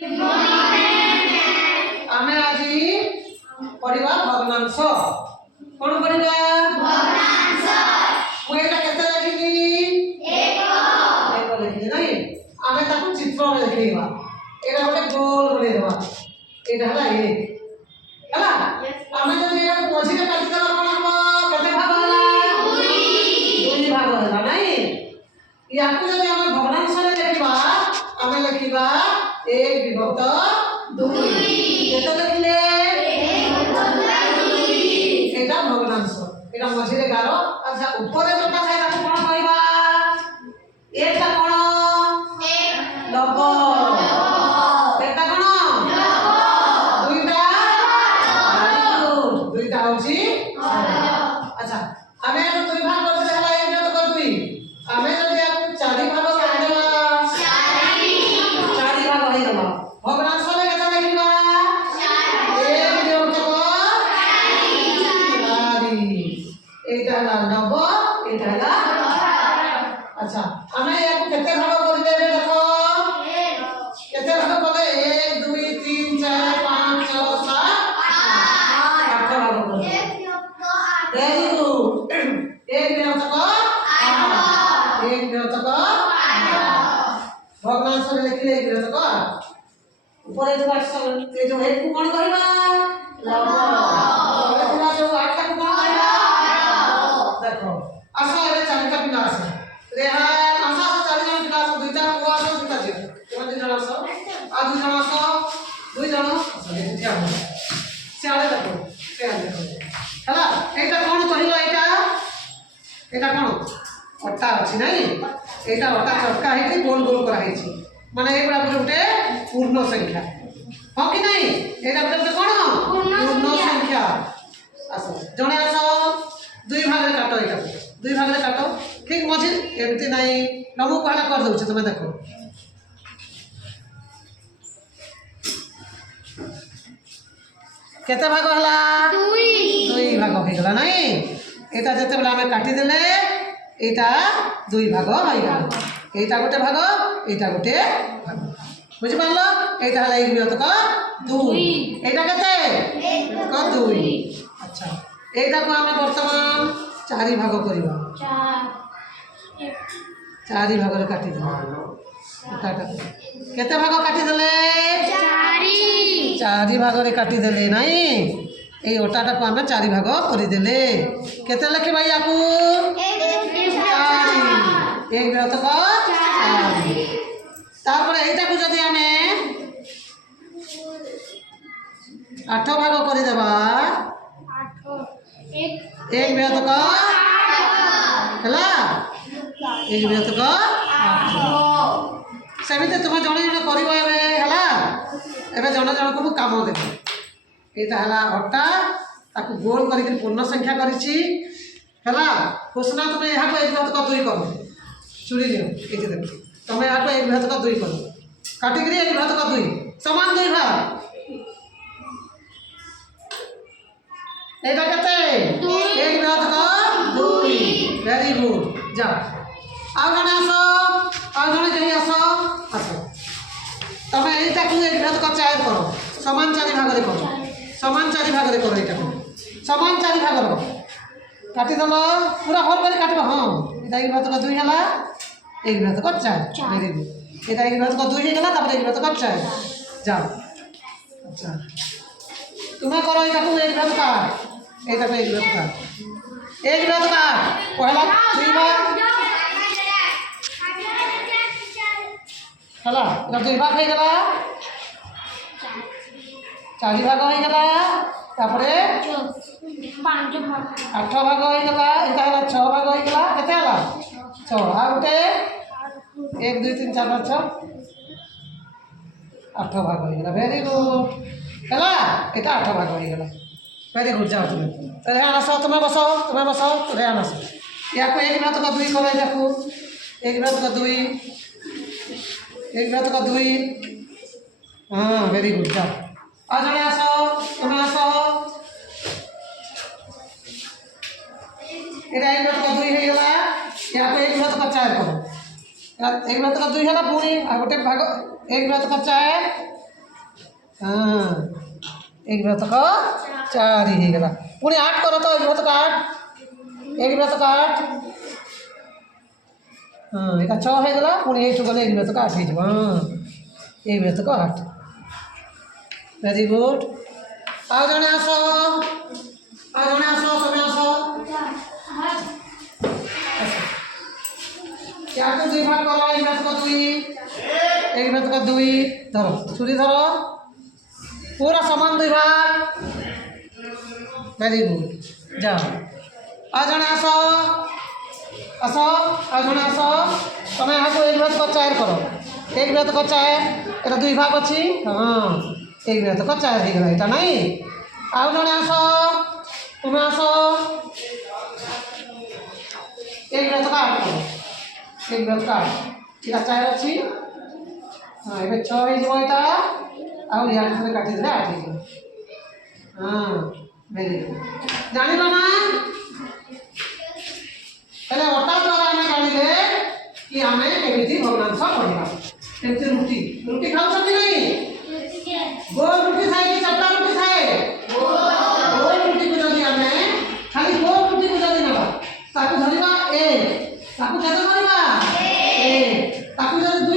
आमे आज पढ़िबा भग्नांश कोन पढ़िबा भग्नांश मुएटा केते लिखिली एक लिखिली नहीं आमे ताकू चित्र में लिखिबा एटा गोटे गोल बने देबा एटा हला एक हला आमे जदि एटा मझी रे काटि देबा कोन हबो केते भाग हला दुई भाग हला नहीं याकू जदि आमे भग्नांश रे लिखिबा आमे लिखिबा एक विभक्त दुई केते लिखिले एटा भग्नांश एटा मझी रे गारो अच्छा ऊपर जोटा थाए ताकू कोन कहबा एटा कोन लव एटा कोन दुईटा दुईटा होची अच्छा आमे तो दुई भाग कर देला एक तो कर दुई आमे जदि आपको चारि भाग कर देला चारि भाग होई गला भग्नांश में केते लिखिबा एक विभक्त चारि एटा हला नव एटा हला अच्छा आमे याको केते भाग कर देबे देखो केते भाग बोले 1 2 3 4 5 6 7 8 भाग कर वेरी गुड एक विभक्त एक विभक्त भग्नांश में लिखले एक विभक्त ऊपर जो अक्षर ए जो एक को कोन कहबा लव तले थोड़ा जो आठ को कोन कहबा देखो आशा रे चारिटा पिला आसे रेहान आशा से चारि जन पिला आसे दुईटा पुआ आसे दुईटा झियो तोन दुई जन आसे आ दुई जन आसे दुई जन आसे देखिया सियाले देखो सियाले देखो हला एटा कोन कहलो एटा कोन अट्टा अछि नहीं एटा अट्टा चटका है गोल गोल करा है माने एक बराबर उठे पूर्ण संख्या हां कि नहीं एटा बराबर कोन पूर्ण संख्या आसो जने आसो दुई भाग रे काटो एटा दुई भाग रे काटो ठीक मझी एमती नहीं नमु कहला कर दउ छ तुमे देखो केते भाग हला दुई भाग हो गेला नहीं एटा जते बेला हमें काटी देले एटा दुई भाग हो गला एटा गोटे भाग एटा गोटे भाग बुझि पारलो एटा हला एक विभक्त दुई एटा केते एक दुई अच्छा एटा को हमें वर्तमान चारि भाग करिबा चारि भाग रे काटी देबा एटा केते भाग काटी देले चारि भाग रे काटी देले नहीं ए ओटाटा को हमें चारि भाग करि देले केते लिखि भाई याकू एक विभक्त चारि तारपर एटा को जदि हमें 8 भाग करि देबा एक विभक्त हला एक विभक्त 8 सेमिते तुम जणे जणे करिवो एबे हला एबे जणे जणे को काम देबो एटा हला अट्टा ताकू गोल करिक पूर्ण संख्या करिछि हला खुशना तुम यहाँ को एक विभक्त दुई करो चुड़ी लियो ये देखो तुम यहाँ को एक विभक्त दुई करो काटिक एक विभक्त दुई समान दुई भाग एटा कते एक विभक्त दुई वेरी गुड जाओ आ जने आसो आ जने कहि आसो आसो तुम एटा को एक विभक्त चार करो समान चारि भाग रे करो समान चारि भाग रे करो एटा को समान चारि भाग रो काटी दलो पूरा होल कर काटबो हां एटा एक विभक्त दुई हला एक विभक्त चार वेरी गुड एटा एक विभक्त दुई हे गला तापर एक विभक्त चार जाओ अच्छा तुम्हें करो एटा को एक विभक्त एटा को एक विभक्त पहला दुई भाग हला एटा दुई भाग हे गला चारि भाग हो गला तापरे 5 भाग 8 भाग हो गला एटा हला 6 भाग हो गला केते हला 6 आ उठे 1 2 3 4 5 6 8 भाग हो गला वेरी गुड हला एटा 8 भाग हो गला वेरी गुड जाओ तुम तले आसो तुम बसो तले आसो या को एक विभक्त दुई करो देखो एक विभक्त दुई हां वेरी गुड जाओ आ जने आसो तुम आसो एटा एक विभक्त दुई हे गला या को एक विभक्त चार करो एक विभक्त दुई हला पूरी आ गोटे भाग एक विभक्त चार हाँ एक व्रतक चारि ହେଇଗଲା ପୁଣି 8 କର ତ ଏକ व्रतक 8 एक व्रतक 8 हाँ এটা 6 ହେଇଗଲା ପୁଣି ଏଇଠୁ ଗଲେ ଏକ व्रतक 8 ହେଇଯିବ हाँ एक व्रतक 8 वेरी गुड ଆଉ ଜଣେ ଆସ ତମେ ଆସ याको 2 भाग करो एक व्रतक 2 धरो छुरी धरो पूरा समान 2 भाग वेरी गुड जाओ आ जने आसो आ जने आसो तमे यहाँ को एक व्रतक 4 करो एक व्रतक 4 एटा 2 भाग अच्छी हाँ एक व्रतक 4 हो गला एटा नहीं आ जने आसो तुम्हें आसो एक व्रतक 8 करो एक व्रतक 8 एटा 4 अच्छी हाँ ये 6 हो जाए एटा आउ या काटी दे 8 हो हाँ वेरी गुड जानिल ना पहले अटा द्वारा आम जानिले कि आम केमी भग्नांश पढ़ा केमती रुटी रुटी खाऊ कि नहीं गोल रुटी खाए कि चपटा रुटी खाए गोल रुटी को जब आम खाली गोल रुटी को जब ना ताकू धरवा ए ताकू केते धरवा ए ताकू जब